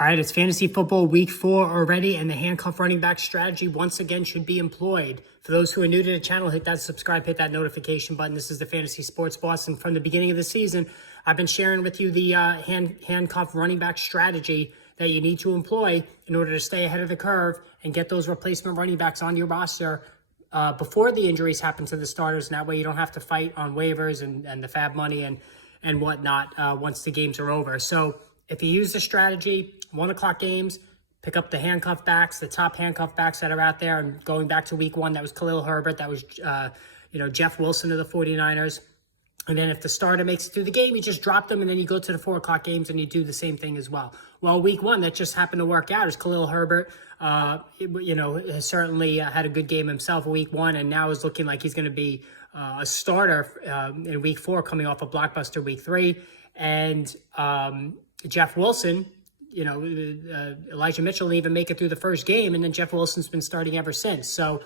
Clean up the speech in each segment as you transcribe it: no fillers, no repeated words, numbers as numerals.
All right, it's fantasy football week 4 already, and the handcuff running back strategy once again should be employed. For those who are new to the channel, hit that subscribe, hit that notification button. This is the Fantasy Sports Boss, and from the beginning of the season, I've been sharing with you the handcuff running back strategy that you need to employ in order to stay ahead of the curve and get those replacement running backs on your roster before the injuries happen to the starters. And that way you don't have to fight on waivers and the fab money and whatnot once the games are over. So if you use the strategy, 1 o'clock games, pick up the handcuff backs, the top handcuff backs that are out there. And going back to week 1, that was Khalil Herbert. That was, Jeff Wilson of the 49ers. And then if the starter makes it through the game, you just drop them, and then you go to the 4 o'clock games and you do the same thing as well. Well, week 1, that just happened to work out. Is Khalil Herbert, has certainly had a good game himself week 1, and now is looking like he's going to be a starter in week 4, coming off a blockbuster week 3. And Jeff Wilson, Elijah Mitchell didn't even make it through the first game, and then Jeff Wilson's been starting ever since. So,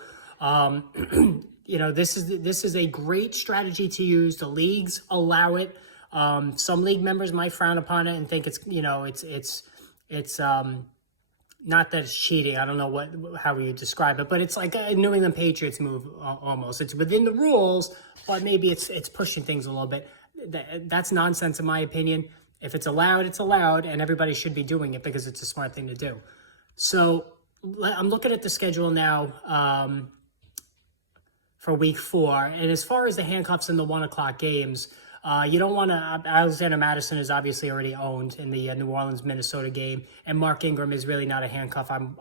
this is a great strategy to use. The leagues allow it. Some league members might frown upon it and think it's not that it's cheating. I don't know how you describe it, but it's like a New England Patriots move almost. It's within the rules, but maybe it's pushing things a little bit. That's nonsense in my opinion. If it's allowed, it's allowed, and everybody should be doing it because it's a smart thing to do. So I'm looking at the schedule now for week 4. And as far as the handcuffs in the 1 o'clock games, you don't want to. Alexander Madison is obviously already owned in the New Orleans-Minnesota game, and Mark Ingram is really not a handcuff I'm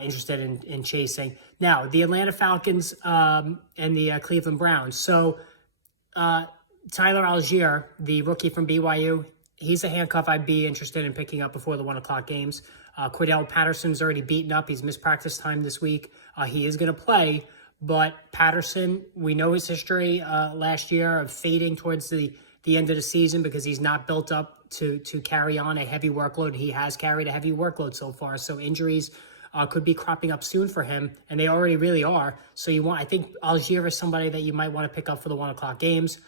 interested in chasing. Now, the Atlanta Falcons and the Cleveland Browns. So Tyler Algier, the rookie from BYU, he's a handcuff I'd be interested in picking up before the 1 o'clock games. Cordell Patterson's already beaten up. He's missed practice time this week. He is going to play, but Patterson, we know his history last year of fading towards the end of the season because he's not built up to carry on a heavy workload. He has carried a heavy workload so far, so injuries could be cropping up soon for him, and they already really are. So I think Algier is somebody that you might want to pick up for the 1 o'clock games.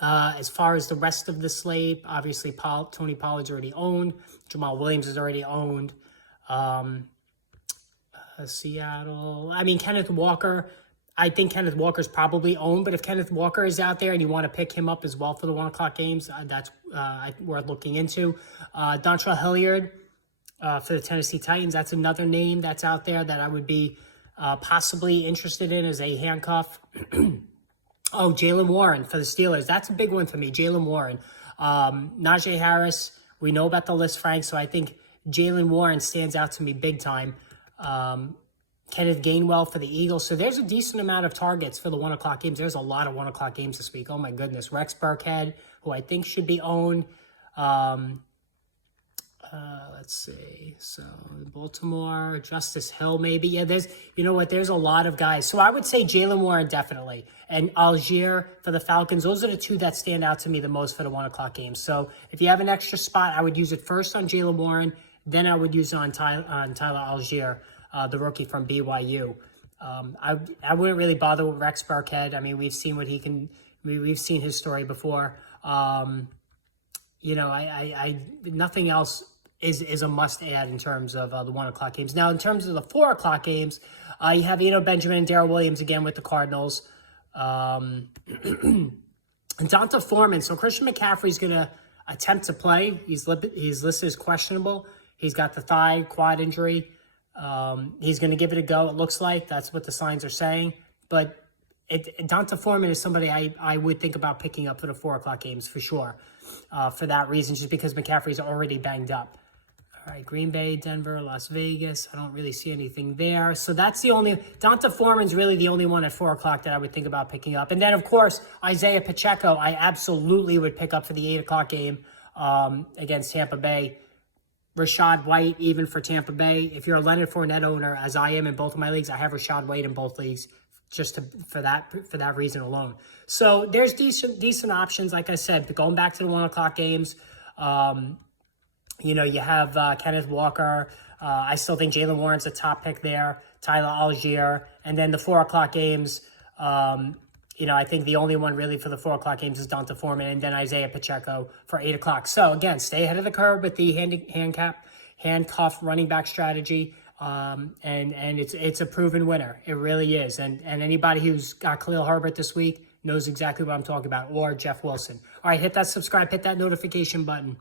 As far as the rest of the slate, obviously Tony Pollard's already owned. Jamal Williams is already owned. Seattle. Kenneth Walker. I think Kenneth Walker's probably owned, but if Kenneth Walker is out there and you want to pick him up as well for the 1 o'clock games, that's worth looking into. Dontrell Hilliard for the Tennessee Titans. That's another name that's out there that I would be possibly interested in as a handcuff. Oh, Jaylen Warren for the Steelers. That's a big one for me, Jaylen Warren. Najee Harris, we know about the list, Frank, so I think Jaylen Warren stands out to me big time. Kenneth Gainwell for the Eagles. So there's a decent amount of targets for the 1 o'clock games. There's a lot of 1 o'clock games this week. Oh, my goodness. Rex Burkhead, who I think should be owned. Let's see. So Baltimore, Justice Hill, maybe. Yeah, there's a lot of guys. So I would say Jaylen Warren definitely. And Algier for the Falcons. Those are the two that stand out to me the most for the 1 o'clock games. So if you have an extra spot, I would use it first on Jaylen Warren. Then I would use it on Tyler Algier, the rookie from BYU. I wouldn't really bother with Rex Burkhead. We've seen what he can. We've seen his story before. Nothing else is a must-add in terms of the 1 o'clock games. Now, in terms of the 4 o'clock games, you have Benjamin and Darrell Williams again with the Cardinals. And Donta Foreman. So Christian McCaffrey's going to attempt to play. He's listed as questionable. He's got the thigh quad injury. He's going to give it a go, it looks like. That's what the signs are saying. But Donta Foreman is somebody I would think about picking up for the 4 o'clock games for sure. For that reason, just because McCaffrey's already banged up. All right, Green Bay, Denver, Las Vegas. I don't really see anything there. So that's the only... Donta Foreman's really the only one at 4 o'clock that I would think about picking up. And then, of course, Isaiah Pacheco, I absolutely would pick up for the 8 o'clock game against Tampa Bay. Rashad White, even for Tampa Bay. If you're a Leonard Fournette owner, as I am in both of my leagues, I have Rashad White in both leagues for that reason alone. So there's decent options, like I said. Going back to the 1 o'clock games, you have Kenneth Walker. I still think Jaylen Warren's a top pick there. Tyler Algier. And then the 4 o'clock games, I think the only one really for the 4 o'clock games is Donta Foreman and then Isaiah Pacheco for 8 o'clock. So again, stay ahead of the curve with the handcuff running back strategy. And it's a proven winner. It really is. And anybody who's got Khalil Herbert this week knows exactly what I'm talking about, or Jeff Wilson. All right, hit that subscribe, hit that notification button.